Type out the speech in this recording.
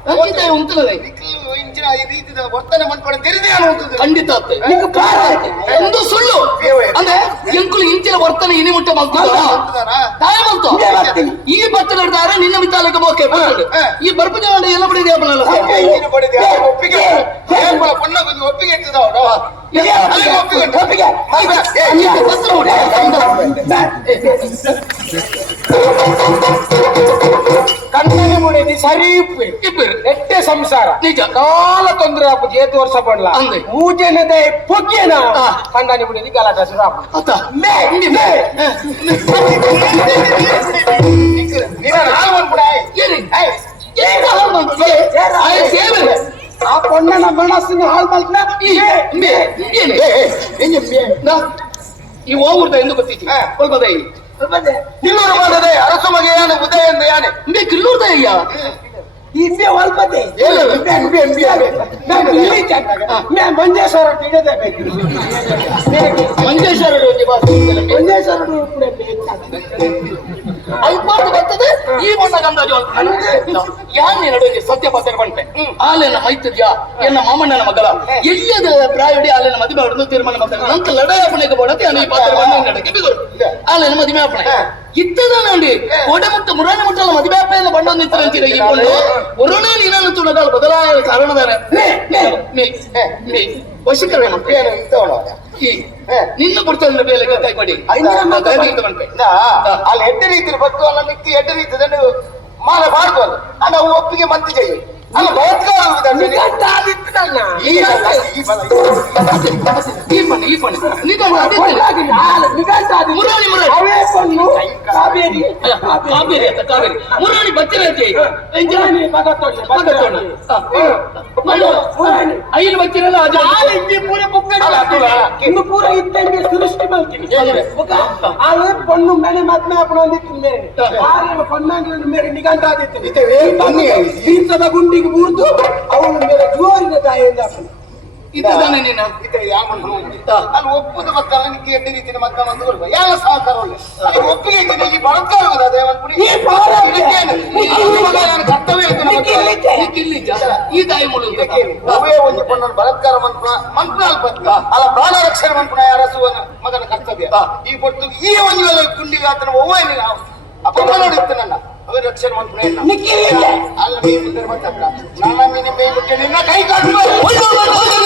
ಅಂಕಿತ ಉಂಟಲ್ಲದೆ ಇಂಚಿನ ಈ ರೀತಿಯ ವರ್ತನೆ ಮಾಡ್ಕೊಂಡು ತೆರೆದೇ ಅನ್ನುವಂಥದ್ದು ಖಂಡಿತ ಒಂದು ಸುಳ್ಳು ಅಂದ್ರೆ ಎಂಕುಲು ಇಂಚಿನ ವರ್ತನೆ ಇನಿ ಮುಟ್ಟ ಬಂತು ಈ ಬತ್ತಲಿಡ್ದಾರ ನಿನ್ನ ಮಿತಾಲಕ್ಕೆ ಬೋಕೆ ಈ ಬರ್ಪಜ ಎಲ್ಲ ಬಡಿದೆ ಒಪ್ಪಿಗೆ ಒಪ್ಪಿಗೆ ಇರ್ತದ ಕಣ್ಣನೆ ಮುಡಿದಿ ಸರಿ ಎಟ್ಟೆ ಸಂಸಾರ ನಿಜ ಕಾಲ ತೊಂದರೆ ಹಾಕುದು ಏತು ವರ್ಷ ಪಡ್ಲ ಮೂಜನದೆ ಪೊಗ್ಗೆನ ಕಣ್ಣನೆ ಮುಡಿದಿ ಗಲಾಟ ಶುರು ಹಾಕುದು ಆ ಪೊಣ್ಣನ ಮನಸ್ಸಿನ ಹಾಳು ಮಾಡ್ತ ಈ ಹೋಗುರ್ದ ಎಂದು ಗೊತ್ತಿತ್ತು ಹೋಗೋದೈ ನಿಲ್ಲೂರು ಮಾಡದೆ ಅರಸು ಮಗೆಯಾನೆ ಉದಯ ಎಂದು ಯಾನೆ ಕಿಲ್ಲೂರ್ದ ಅಯ್ಯ ಇಬ್ಬೆ ಒಲ್ಪದೆ ಮಂಜೇಶ್ವರ ಹಿಡಿದೇಬೇಕು ಮಂಜೇಶ್ವರ ಮಂಜೇಶ್ವರ ಅಲ್ಪ ಬರ್ತದೆ ಈ ಬಣ್ಣ ಗಂಧಾಜು ಯಾನ್ ನಡುವೆ ಸತ್ಯ ಪತ್ರ ಬಂಟೆ ಆಲೆನ ಮೈತಿದ್ಯಾ ಎನ್ನ ಮಾಮಣ್ಣನ ಮಗಳ ಎಲ್ಲಿಯದ ಪ್ರಾಯಡಿ ಆಲೆನ ಮದುವೆ ಹೊಡೆದು ತೀರ್ಮಾನ ಮಾಡ್ತಾರೆ ನಂತರ ಲಡಾಯಪಣೆಗೆ ಬೋಡತಿ ಅನ್ನ ಈ ಪಾತ್ರ ಬಣ್ಣ ನಡಕ್ಕೆ ಬಿಗುರು ಆಲೆನ ಮದುವೆ ಅಪ್ಪಣೆ ಇತ್ತದ ನೋಡಿ ಕೋಟೆ ಮತ್ತು ಮುರಾಣಿ ಮುಟ್ಟಲ್ಲ ಮದುವೆ ಅಪ್ಪೆಯನ್ನು ಬಣ್ಣ ನಿಂತಿರಂತೀರ ಈ ಬಣ್ಣ ಒರೋನೇ ನೀನನ್ನು ತುಣಗಾಲ ಬದಲಾದ ಕಾರಣದಾರ ವಶೀಕರಣ ನಿನ್ನ ಕೊಡ್ತಾರೆ ಬೇಲೆ ಕೈ ಕೊಡಿ ಅಲ್ಲಿ ಎಡ್ಡೆ ರೀತಿ ಬತ್ತು ಅಲ್ಲ ನಿಕ್ಕಿ ಎಡ್ಡೆ ರೀತಿ ಮಾನ ಮಾಡ್ಬೋದು ಅಲ್ಲ ಒಪ್ಪಿಗೆ ಮಂತಿ ಜೈ ಅಲ್ಲ ಮುರಾಣಿ ಬತ್ತಿರ ಐದು ಬತ್ತಿರಲ್ಲ ಇನ್ನು ಪೂರ ಇದ್ದಂಗೆ ಸೃಷ್ಟಿ ಮಾಡ್ತೀನಿ ಪೊಣ್ಣು ಮೇಲೆ ಮಾತ್ಮೆ ಹಾಕೊಂಡು ಮೇರೆ ಪೊಣ್ಣಾಗಿ ಮೇರೆ ನಿಗಂಟಾದಿತ್ತು ತೀರ್ಥದ ಗುಂಡಿಗೆ ಮೂರ್ದು ಅವನ ಮೇಲೆ ಜೋರಿನ ದಾಯಿಂದ ಇದ್ದಾನೆ ನೀನು ಅಲ್ಲಿ ಒಪ್ಪುದ ಮಕ್ಕಳ ನಿಕ್ಕೆ ಎಡ್ಡೆ ರೀತಿಯ ಮಕ್ಕಳ ಒಂದು ಕೊಡುವ ಯಾವ ಸಹಕಾರ ಒಳ್ಳೆ ಒಪ್ಪಿಗೆ ಇದ್ದೀನಿ ಈ ಬಲತ್ಕಾರ ಕರ್ತವ್ಯ ಈ ದಾಯಿ ಮೂಲಕ ಅವೇ ಒಂದು ಪೊಣ್ಣನ್ನು ಬಲತ್ಕಾರ ಮಂತ್ರಾಲ್ ಬತ್ತ ಅಲ್ಲ ಪ್ರಾಣ ರಕ್ಷಣೆ ಮಂತ್ರ ಅರಸುವನ ಮಗನ ಕರ್ತವ್ಯ ಈ ಕೊಟ್ಟು ಈ ಒಂದು ಕುಂಡಿಗೆ ಆತನ ಒವ್ವೇ ಅಪಮಾನ ನೋಡಿತ್ತು ನನ್ನ ಅವೇ ರಕ್ಷಣೆ ಮಂತ್ರ ಅಲ್ಲ ಮೇ ಮುಂದೆ ಬರ್ತಾರ ನನ್ನ ಮೀನಿ ಮೇ ಬಿಟ್ಟು ನಿನ್ನ ಕೈ ಕಾಟು